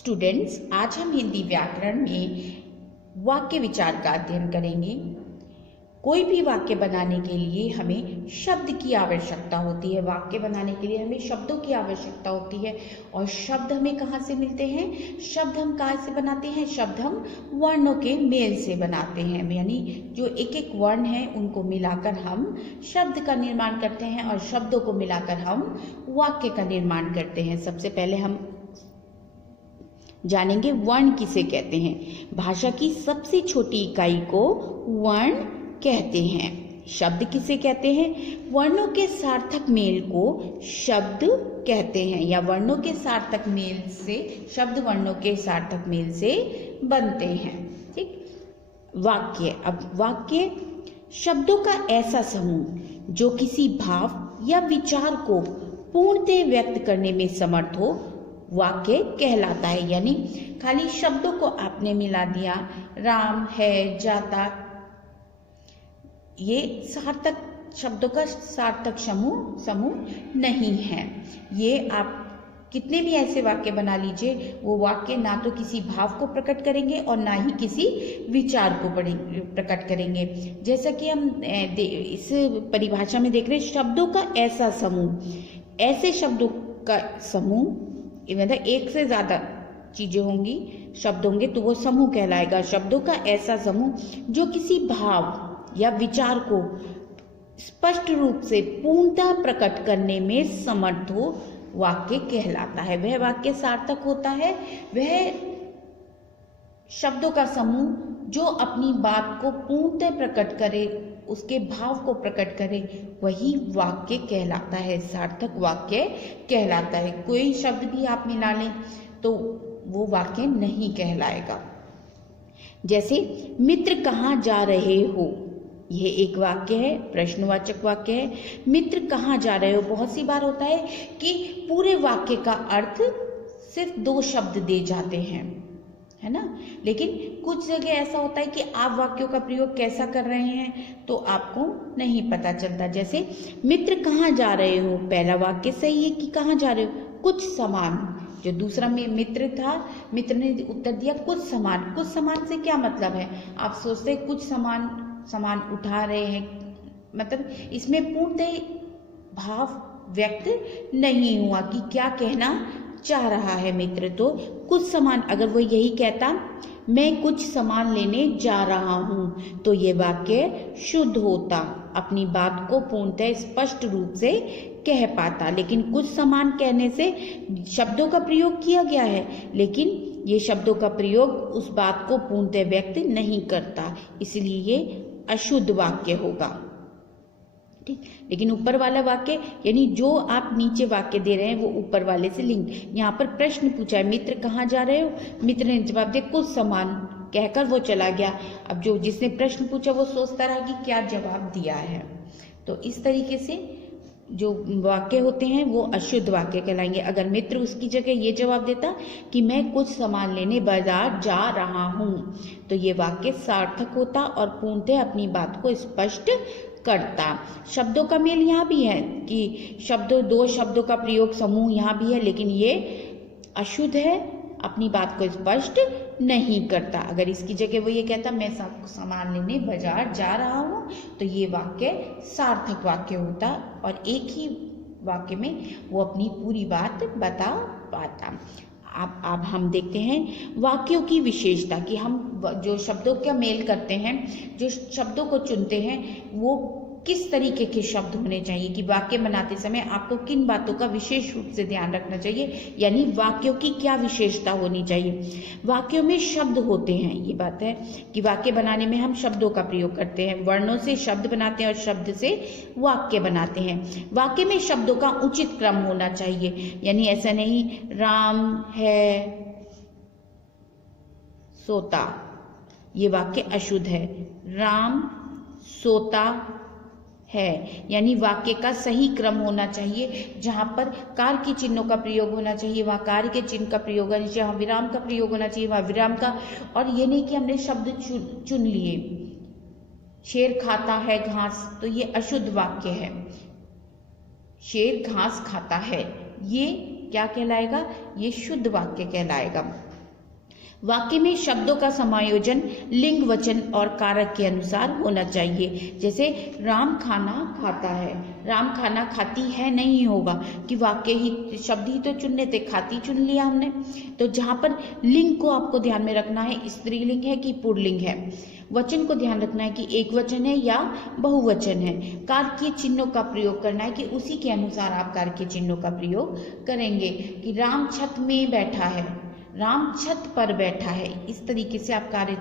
Students, आज हम हिंदी व्याकरण में वाक्य विचार का अध्ययन करेंगे। कोई भी वाक्य बनाने के लिए हमें शब्द की आवश्यकता होती है। वाक्य बनाने के लिए हमें शब्दों की आवश्यकता होती है। और शब्द हमें कहाँ से मिलते हैं? शब्द हम कहाँ से बनाते हैं? शब्द हम वर्णों के मेल से बनाते हैं, यानी जो एक एक वर्ण है उनको मिलाकर हम शब्द का निर्माण करते हैं और शब्दों को मिलाकर हम वाक्य का निर्माण करते हैं। सबसे पहले हम जानेंगे वर्ण किसे कहते हैं। भाषा की सबसे छोटी इकाई को वर्ण कहते हैं। शब्द किसे कहते हैं? वर्णों के सार्थक मेल को शब्द कहते हैं, या वर्णों के सार्थक मेल से शब्द वर्णों के सार्थक मेल से बनते हैं। ठीक। वाक्य। अब वाक्य शब्दों का ऐसा समूह जो किसी भाव या विचार को पूर्णतः व्यक्त करने में समर्थ हो, वाक्य कहलाता है। यानी खाली शब्दों को आपने मिला दिया, राम है, जाता, ये सार्थक शब्दों का सार्थक समूह नहीं है। ये आप कितने भी ऐसे वाक्य बना लीजिए, वो वाक्य ना तो किसी भाव को प्रकट करेंगे और ना ही किसी विचार को प्रकट करेंगे। जैसा कि हम इस परिभाषा में देख रहे हैं, शब्दों का ऐसा समूह। ऐसे शब्दों का समूह मतलब एक से ज्यादा चीजें होंगी, शब्द होंगे तो वो समूह कहलाएगा। शब्दों का ऐसा समूह जो किसी भाव या विचार को स्पष्ट रूप से पूर्णतः प्रकट करने में समर्थ हो, वाक्य कहलाता है। वह वाक्य सार्थक होता है वह शब्दों का समूह जो अपनी बात को पूर्णतः प्रकट करे, उसके भाव को प्रकट करे, वही वाक्य कहलाता है, सार्थक वाक्य कहलाता है। कोई शब्द भी आप मिला लें तो वो वाक्य नहीं कहलाएगा। जैसे मित्र कहाँ जा रहे हो, यह एक वाक्य है, प्रश्नवाचक वाक्य है। मित्र कहाँ जा रहे हो। बहुत सी बार होता है कि पूरे वाक्य का अर्थ सिर्फ दो शब्द दे जाते हैं, है ना, लेकिन कुछ जगह ऐसा होता है कि आप वाक्यों का प्रयोग कैसा कर रहे हैं तो आपको नहीं पता चलता। जैसे मित्र कहाँ जा रहे हो, पहला वाक्य सही है कि कहाँ जा रहे हो, कुछ सामान। जो दूसरा में मित्र था, मित्र ने उत्तर दिया कुछ सामान। कुछ सामान से क्या मतलब है? आप सोचते हैं कुछ सामान उठा रहे हैं, मतलब इसमें पूर्णतः भाव व्यक्त नहीं हुआ कि क्या कहना चाह रहा है मित्र। तो कुछ सामान, अगर वो यही कहता मैं कुछ सामान लेने जा रहा हूं, तो ये वाक्य शुद्ध होता, अपनी बात को पूर्णतः स्पष्ट रूप से कह पाता। लेकिन कुछ सामान कहने से शब्दों का प्रयोग किया गया है, लेकिन ये शब्दों का प्रयोग उस बात को पूर्णतः व्यक्त नहीं करता, इसलिए ये अशुद्ध वाक्य होगा। ठीक। लेकिन ऊपर वाला वाक्य, यानी जो आप नीचे वाक्य दे रहे हैं वो ऊपर वाले से लिंक। यहाँ पर प्रश्न पूछा है, मित्र कहाँ जा रहे हो, मित्र ने जवाब दिया कुछ सामान कहकर वो चला गया। अब जो जिसने प्रश्न पूछा वो सोचता रहा कि क्या जवाब दिया है। तो इस तरीके से जो वाक्य होते हैं वो अशुद्ध वाक्य कहलाएंगे। अगर मित्र उसकी जगह ये जवाब देता कि मैं कुछ सामान लेने बाजार जा रहा हूं, तो ये वाक्य सार्थक होता और पूर्णतः अपनी बात को स्पष्ट करता। शब्दों का मेल यहाँ भी है कि दो शब्दों का प्रयोग समूह यहाँ भी है, लेकिन ये अशुद्ध है, अपनी बात को स्पष्ट नहीं करता। अगर इसकी जगह वो ये कहता मैं सामान लेने बाजार जा रहा हूँ, तो ये वाक्य सार्थक वाक्य होता और एक ही वाक्य में वो अपनी पूरी बात बता पाता। अब हम देखते हैं वाक्यों की विशेषता कि हम जो शब्दों का मेल करते हैं, जो शब्दों को चुनते हैं, वो किस तरीके के शब्द होने चाहिए, कि वाक्य बनाते समय आपको किन बातों का विशेष रूप से ध्यान रखना चाहिए, यानी वाक्यों की क्या विशेषता होनी चाहिए। वाक्यों में शब्द होते हैं, ये बात है कि वाक्य बनाने में हम शब्दों का प्रयोग करते हैं, वर्णों से शब्द बनाते हैं और शब्द से वाक्य बनाते हैं। वाक्य में शब्दों का उचित क्रम होना चाहिए, यानी ऐसा नहीं राम है सोता, ये वाक्य अशुद्ध है। राम सोता है, यानी वाक्य का सही क्रम होना चाहिए। जहां पर कार के चिन्हों का प्रयोग होना चाहिए वहां कार के चिन्ह का प्रयोग होना चाहिए, जहां विराम का प्रयोग होना चाहिए वहां विराम का। और ये नहीं कि हमने शब्द चुन लिए, शेर खाता है घास, तो ये अशुद्ध वाक्य है। शेर घास खाता है, ये क्या कहलाएगा? ये शुद्ध वाक्य कहलाएगा। वाक्य में शब्दों का समायोजन लिंग, वचन और कारक के अनुसार होना चाहिए। जैसे राम खाना खाता है, राम खाना खाती है नहीं होगा कि वाक्य ही शब्द ही तो चुनने थे, खाती चुन लिया हमने। तो जहाँ पर लिंग को आपको ध्यान में रखना है, स्त्रीलिंग है कि पुल्लिंग है। वचन को ध्यान रखना है कि एक वचन है या बहुवचन है। कारकीय चिन्हों का प्रयोग करना है कि उसी के अनुसार आप कारकीय चिन्हों का प्रयोग करेंगे कि राम छत में बैठा है, राम छत पर बैठा है। इस तरीके से आप कार्य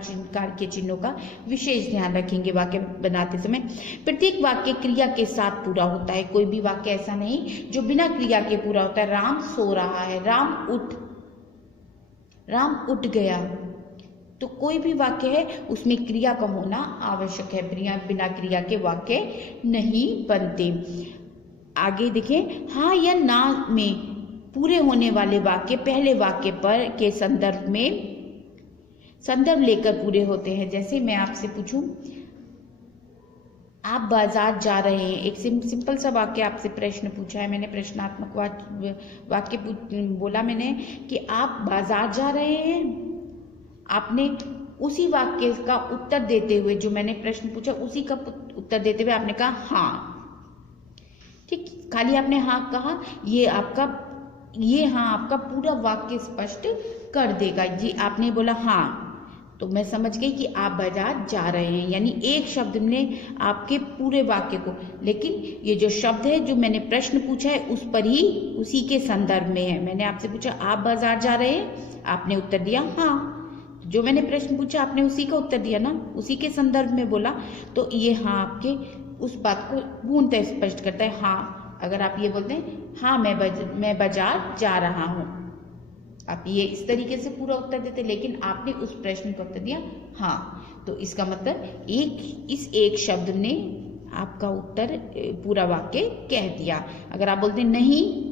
के चिन्हों का विशेष ध्यान रखेंगे वाक्य बनाते समय। प्रत्येक वाक्य क्रिया के साथ पूरा होता है, कोई भी वाक्य ऐसा नहीं जो बिना क्रिया के पूरा होता है। राम सो रहा है, राम उठ गया। तो कोई भी वाक्य है उसमें क्रिया का होना आवश्यक है, बिना क्रिया के वाक्य नहीं बनते। आगे देखें, हाँ या ना में पूरे होने वाले वाक्य पहले वाक्य पर के संदर्भ लेकर पूरे होते हैं। जैसे मैं आपसे पूछूं, आप बाजार जा रहे हैं, एक सिंपल सा वाक्य आपसे प्रश्न पूछा है मैंने, प्रश्नात्मक वाक्य बोला मैंने कि आप बाजार जा रहे हैं। आपने उसी वाक्य का उत्तर देते हुए, जो मैंने प्रश्न पूछा उसी का उत्तर देते हुए आपने कहा हाँ। ठीक, खाली आपने हाँ कहा, ये हाँ आपका पूरा वाक्य स्पष्ट कर देगा। जी आपने बोला हाँ, तो मैं समझ गई कि आप बाजार जा रहे हैं, यानी एक शब्द ने आपके पूरे वाक्य को, लेकिन ये जो शब्द है जो मैंने प्रश्न पूछा है उस पर ही, उसी के संदर्भ में है। मैंने आपसे पूछा आप बाजार जा रहे हैं, आपने उत्तर दिया हाँ। जो मैंने प्रश्न पूछा आपने उसी का उत्तर दिया ना, उसी के संदर्भ में बोला, तो ये हाँ आपके उस बात को पूर्णतः स्पष्ट करता है। हाँ, अगर आप ये बोलते हैं हाँ मैं बाजार जा रहा हूँ, आप ये इस तरीके से पूरा उत्तर देते, लेकिन आपने उस प्रश्न का उत्तर दिया हाँ, तो इसका मतलब इस एक शब्द ने आपका उत्तर पूरा वाक्य कह दिया। अगर आप बोलते नहीं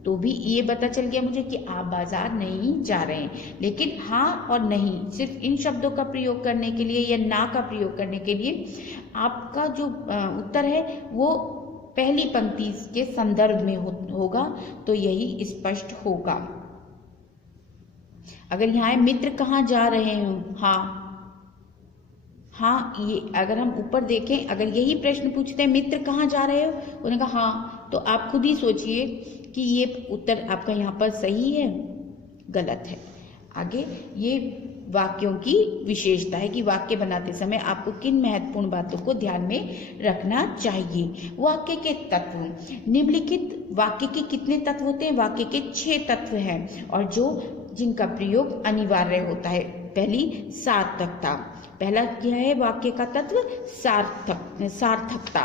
तो भी ये पता चल गया मुझे कि आप बाजार नहीं जा रहे हैं। लेकिन हाँ और नहीं सिर्फ इन शब्दों का प्रयोग करने के लिए या ना का प्रयोग करने के लिए आपका जो उत्तर है वो पहली पंक्ति के संदर्भ में होगा, तो यही स्पष्ट होगा। अगर यहाँ है मित्र कहाँ जा रहे हो, हाँ, ये अगर हम ऊपर देखें, अगर यही प्रश्न पूछते हैं मित्र कहाँ जा रहे हो, उन्होंने कहा हाँ, तो आप खुद ही सोचिए कि ये उत्तर आपका यहाँ पर सही है, गलत है। आगे ये वाक्यों की विशेषता है कि वाक्य बनाते समय आपको किन महत्वपूर्ण बातों को ध्यान में रखना चाहिए। वाक्य के तत्व, निम्नलिखित वाक्य के कितने तत्व होते हैं? वाक्य के 6 तत्व हैं और जिनका प्रयोग अनिवार्य होता है। पहली सार्थकता, पहला क्या है वाक्य का तत्व? सार्थकता।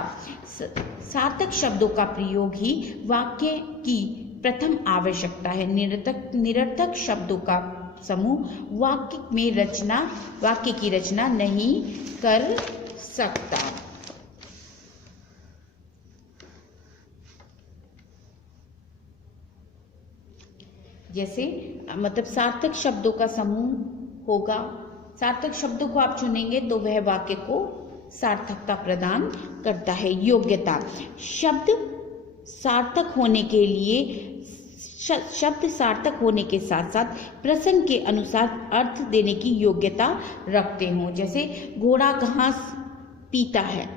सार्थक शब्दों का प्रयोग ही वाक्य की प्रथम आवश्यकता है। निरर्थक शब्दों का समूह वाक्य की रचना नहीं कर सकता। जैसे मतलब सार्थक शब्दों का समूह होगा, सार्थक शब्दों को आप चुनेंगे तो वह वाक्य को सार्थकता प्रदान करता है। योग्यता, शब्द सार्थक होने के साथ साथ प्रसंग के अनुसार अर्थ देने की योग्यता रखते हों। जैसे घोड़ा घास पीता है,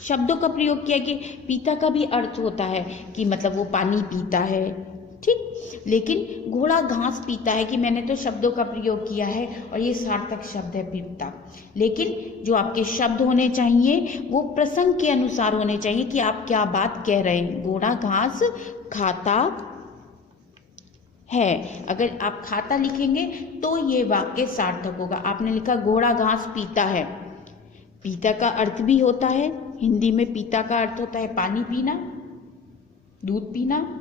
शब्दों का प्रयोग किया कि पीता का भी अर्थ होता है कि मतलब वो पानी पीता है, ठीक, लेकिन घोड़ा घास पीता है कि मैंने तो शब्दों का प्रयोग किया है और ये सार्थक शब्द है पीता। लेकिन जो आपके शब्द होने चाहिए वो प्रसंग के अनुसार होने चाहिए कि आप क्या बात कह रहे हैं। घोड़ा घास खाता है, अगर आप खाता लिखेंगे तो ये वाक्य सार्थक होगा। आपने लिखा घोड़ा घास पीता है, पीता का अर्थ भी होता है, हिंदी में पीता का अर्थ होता है पानी पीना, दूध पीना।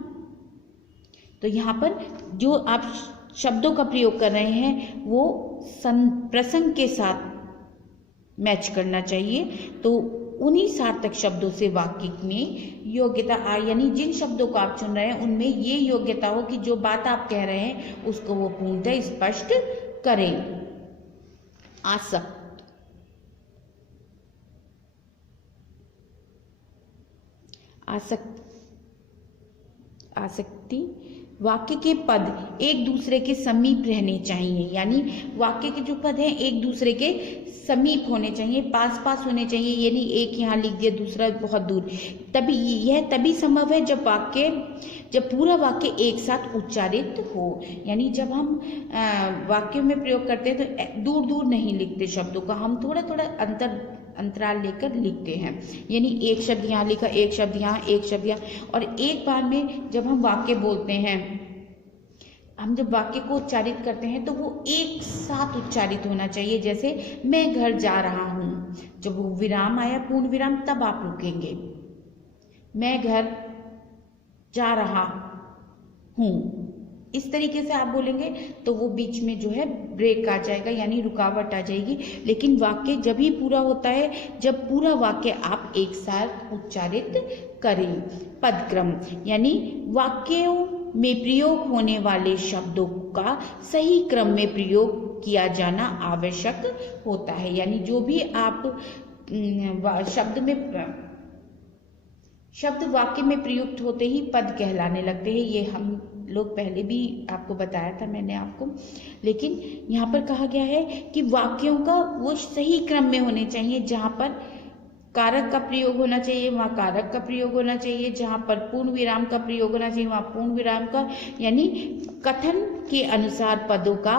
तो यहाँ पर जो आप शब्दों का प्रयोग कर रहे हैं वो प्रसंग के साथ मैच करना चाहिए। तो उन्हीं सार्थक शब्दों से वाक्य में योग्यता आए, यानी जिन शब्दों को आप चुन रहे हैं उनमें ये योग्यता हो कि जो बात आप कह रहे हैं उसको वो पूर्णतः स्पष्ट करें। आसक्ति, वाक्य के पद एक दूसरे के समीप रहने चाहिए, यानी वाक्य के जो पद हैं एक दूसरे के समीप होने चाहिए, पास पास होने चाहिए। ये नहीं एक यहाँ लिख दिया दूसरा बहुत दूर। तभी संभव है जब पूरा वाक्य एक साथ उच्चारित हो। यानी जब हम वाक्यों में प्रयोग करते हैं तो दूर दूर नहीं लिखते शब्दों का, हम थोड़ा थोड़ा अंतराल लेकर लिखते हैं। यानी एक शब्द यहाँ लिखा, एक शब्द यहाँ, एक शब्द यहाँ, और एक बार में जब हम वाक्य बोलते हैं, हम जब वाक्य को उच्चारित करते हैं तो वो एक साथ उच्चारित होना चाहिए। जैसे मैं घर जा रहा हूँ, जब वो विराम आया पूर्ण विराम तब आप रुकेंगे। मैं घर जा रहा हूँ, इस तरीके से आप बोलेंगे तो वो बीच में जो है ब्रेक आ जाएगा, यानी रुकावट आ जाएगी। लेकिन वाक्य जब ही पूरा होता है जब पूरा वाक्य आप एक साथ उच्चारित करें। पदक्रम यानी वाक्यों में प्रयोग होने वाले शब्दों का सही क्रम में प्रयोग किया जाना आवश्यक होता है। यानी जो भी आप शब्द वाक्य में प्रयुक्त होते ही पद कहलाने लगते हैं। ये हम लोग पहले भी आपको बताया था मैंने आपको, लेकिन यहाँ पर कहा गया है कि वाक्यों का वो सही क्रम में होने चाहिए। जहाँ पर कारक का प्रयोग होना चाहिए वहाँ कारक का प्रयोग होना चाहिए, जहाँ पर पूर्ण विराम का प्रयोग होना चाहिए वहाँ पूर्ण विराम का, यानी कथन के अनुसार पदों का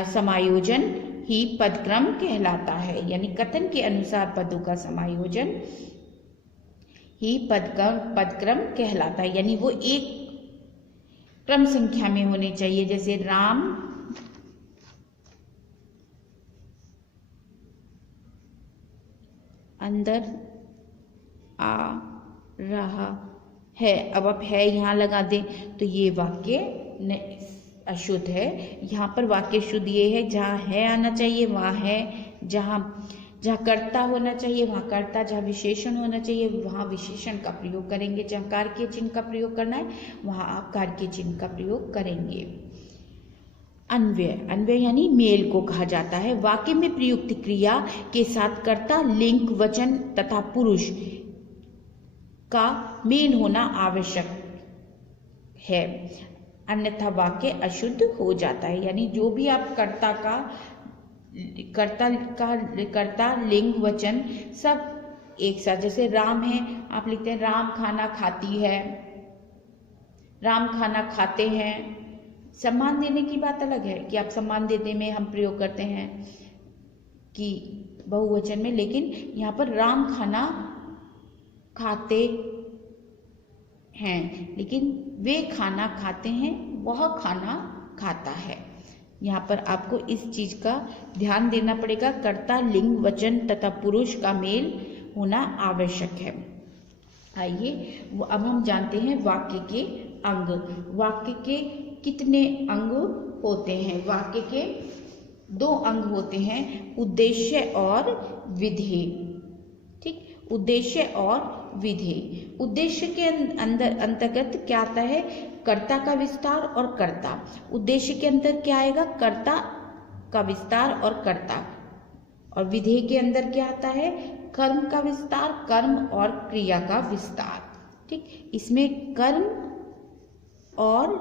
समायोजन ही पदक्रम कहलाता है। यानी कथन के अनुसार पदों का समायोजन ही पदक्रम कहलाता है। यानी वो एक क्रम संख्या में होने चाहिए। जैसे राम अंदर आ रहा है, अब आप है यहाँ लगा दें तो ये वाक्य अशुद्ध है। यहाँ पर वाक्य शुद्ध ये है, जहाँ है आना चाहिए वहाँ है, जहाँ कर्ता होना चाहिए वहाँ कर्ता, जहाँ विशेषण होना चाहिए वहाँ विशेषण का प्रयोग करेंगे, जहाँ कार्य चिन्ह का प्रयोग करना है वहाँ आप कार्य चिन्ह का प्रयोग करेंगे। अन्वय यानी मेल को कहा जाता है। वाक्य में प्रयुक्त क्रिया के साथ कर्ता, लिंग, वचन तथा पुरुष का मेल होना आवश्यक है, अन्यथा वाक्य अशुद्ध हो जाता है। यानी जो भी आप कर्ता लिंग वचन सब एक साथ, जैसे राम है आप लिखते हैं राम खाना खाती है, राम खाना खाते हैं। सम्मान देने की बात अलग है कि आप सम्मान देने में हम प्रयोग करते हैं कि बहुवचन में, लेकिन यहाँ पर राम खाना खाते हैं, लेकिन वे खाना खाते हैं, वह खाना खाता है। यहाँ पर आपको इस चीज का ध्यान देना पड़ेगा, कर्ता, लिंग, वचन तथा पुरुष का मेल होना आवश्यक है। आइए अब हम जानते हैं वाक्य के अंग। वाक्य के कितने अंग होते हैं? वाक्य के 2 अंग होते हैं, उद्देश्य और विधेय। ठीक, उद्देश्य और विधेय। उद्देश्य के अंतर्गत क्या आता है? कर्ता का विस्तार और कर्ता। उद्देश्य के अंदर क्या आएगा? कर्ता का विस्तार और कर्ता। और विधेय के अंदर क्या आता है? कर्म का विस्तार, कर्म और क्रिया का विस्तार। ठीक, इसमें कर्म और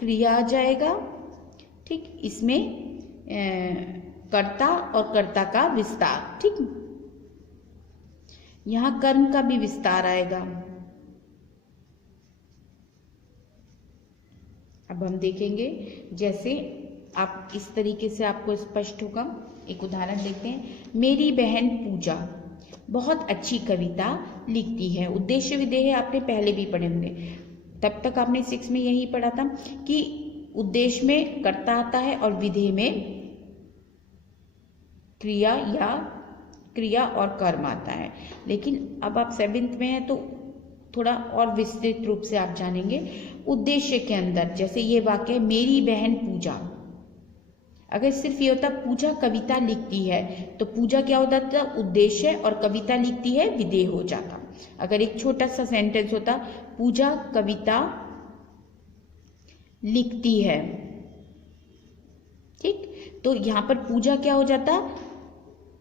क्रिया आ जाएगा। ठीक, इसमें कर्ता और कर्ता का विस्तार। ठीक, यहाँ कर्म का भी विस्तार आएगा। अब हम देखेंगे, जैसे आप इस तरीके से आपको स्पष्ट होगा। एक उदाहरण देखते हैं। मेरी बहन पूजा बहुत अच्छी कविता लिखती है। उद्देश्य विधेय आपने पहले भी पढ़े होंगे, तब तक आपने 6 में यही पढ़ा था कि उद्देश्य में कर्ता आता है और विधेय में क्रिया और कर्म आता है। लेकिन अब आप 7th में हैं तो थोड़ा और विस्तृत रूप से आप जानेंगे। उद्देश्य के अंदर जैसे ये वाक्य है, मेरी बहन पूजा, अगर सिर्फ ये होता पूजा कविता लिखती है तो पूजा क्या होता था? उद्देश्य, और कविता लिखती है विधेय हो जाता। अगर एक छोटा सा सेंटेंस होता पूजा कविता लिखती है, ठीक, तो यहाँ पर पूजा क्या हो जाता?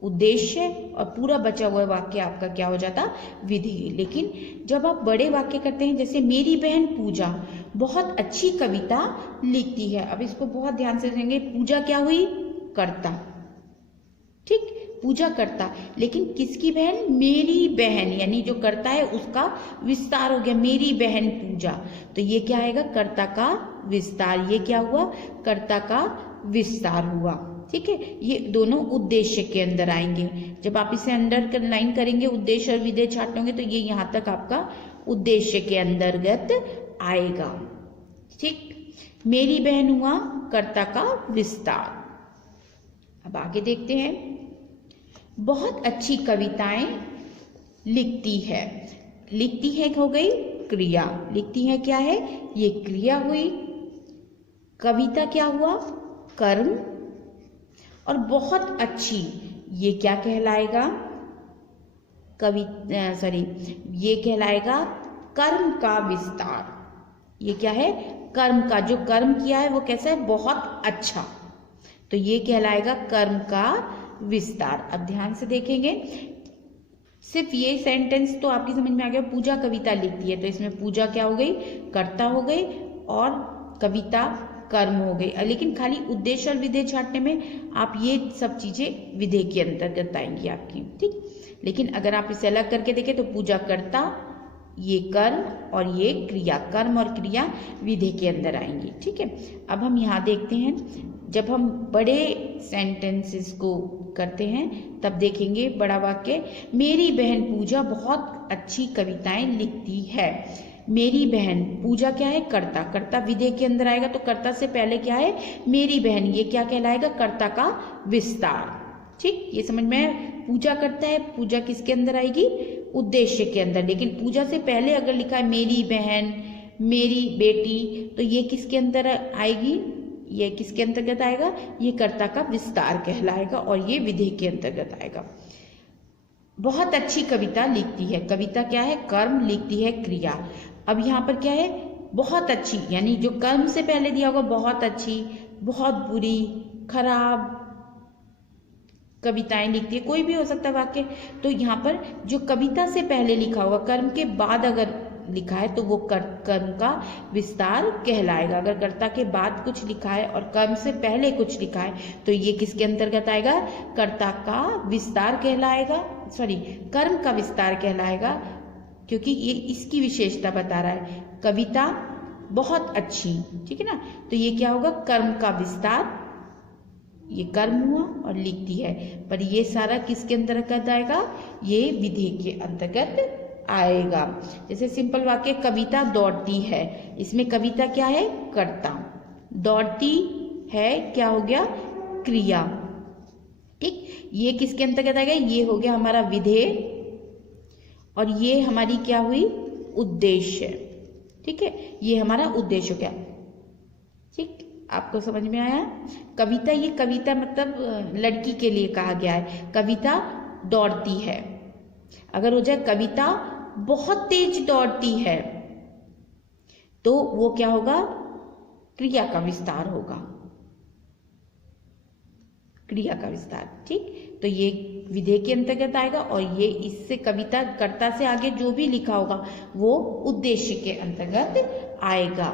उद्देश्य और पूरा बचा हुआ वाक्य आपका क्या हो जाता, विधेय। लेकिन जब आप बड़े वाक्य करते हैं, जैसे मेरी बहन पूजा बहुत अच्छी कविता लिखती है। अब इसको बहुत ध्यान से सुनेंगे। पूजा क्या हुई, कर्ता, ठीक, पूजा करता, लेकिन किसकी बहन, मेरी बहन, यानी जो करता है उसका विस्तार हो गया, मेरी बहन पूजा। तो ये क्या आएगा, कर्ता का विस्तार। ये क्या हुआ, कर्ता का विस्तार हुआ। ठीक है, ये दोनों उद्देश्य के अंदर आएंगे। जब आप इसे अंडरलाइन करेंगे, उद्देश्य और विधेय छाटेंगे, तो ये यहाँ तक आपका उद्देश्य के अंतर्गत आएगा। ठीक, मेरी बहन हुआ कर्ता का विस्तार। अब आगे देखते हैं। बहुत अच्छी कविताएं लिखती है। लिखती है हो गई क्रिया, लिखती है क्या है, ये क्रिया हुई। कविता क्या हुआ, कर्म। और बहुत अच्छी, ये क्या कहलाएगा, ये कहलाएगा कर्म का विस्तार। ये क्या है, कर्म का, जो कर्म किया है वो कैसा है, बहुत अच्छा, तो ये कहलाएगा कर्म का विस्तार। अब ध्यान से देखेंगे, सिर्फ ये सेंटेंस तो आपकी समझ में आ गया। पूजा कविता लिखती है, तो इसमें पूजा क्या हो गई, कर्ता हो गई, और कविता कर्म हो गई। लेकिन खाली उद्देश्य और विधेय छाटने में आप ये सब चीजें विधेय के अंतर्गत आएंगी आपकी। ठीक, लेकिन अगर आप इसे अलग करके देखें तो पूजा कर्ता, ये कर्म, और ये क्रिया, कर्म और क्रिया विधेय के अंदर आएंगी। ठीक है, अब हम यहाँ देखते हैं, जब हम बड़े सेंटेंसेस को करते हैं तब देखेंगे बड़ा वाक्य। मेरी बहन पूजा बहुत अच्छी कविताएं लिखती है। मेरी बहन, पूजा क्या है, कर्ता, कर्ता विधेय के अंदर आएगा, तो कर्ता से पहले क्या है, मेरी बहन, ये क्या कहलाएगा, कर्ता का विस्तार। ठीक, ये समझ में, पूजा करता है, पूजा किसके अंदर आएगी, उद्देश्य के अंदर। लेकिन पूजा से पहले अगर लिखा है मेरी बहन, मेरी बेटी, तो ये किसके अंदर आएगी, ये किसके अंतर्गत आएगा, ये कर्ता का विस्तार कहलाएगा, और ये विधेय के अंतर्गत आएगा। बहुत अच्छी कविता लिखती है, कविता क्या है, कर्म, लिखती है क्रिया। अब यहाँ पर क्या है, बहुत अच्छी, यानी जो कर्म से पहले दिया होगा, बहुत अच्छी, बहुत बुरी, खराब कविताएं लिखती है, कोई भी हो सकता है वाक्य। तो यहाँ पर जो कविता से पहले लिखा होगा, कर्म के बाद अगर लिखा है तो वो कर्म का विस्तार कहलाएगा। अगर कर्ता के बाद कुछ लिखा है और कर्म से पहले कुछ लिखा है तो ये किसके अंतर्गत आएगा, कर्ता का विस्तार कहलाएगा, कर्म का विस्तार कहलाएगा, क्योंकि ये इसकी विशेषता बता रहा है। कविता बहुत अच्छी, ठीक है ना, तो ये क्या होगा, कर्म का विस्तार, ये कर्म हुआ और लिखती है, पर ये सारा किसके अंतर्गत आएगा, ये विधेय के अंतर्गत आएगा। जैसे सिंपल वाक्य, कविता दौड़ती है, इसमें कविता क्या है, कर्ता, दौड़ती है क्या हो गया, क्रिया। ठीक, ये किसके अंतर्गत आएगा, ये हो गया हमारा विधेय, और ये हमारी क्या हुई, उद्देश्य। ठीक है, ये हमारा उद्देश्य हो गया। ठीक, आपको समझ में आया। कविता, ये कविता मतलब लड़की के लिए कहा गया है, कविता दौड़ती है। अगर हो जाए कविता बहुत तेज दौड़ती है, तो वो क्या होगा, क्रिया का विस्तार होगा, क्रिया का विस्तार। ठीक, तो ये विधेय के अंतर्गत आएगा, और ये इससे कविता कर्ता से आगे जो भी लिखा होगा वो उद्देश्य के अंतर्गत आएगा।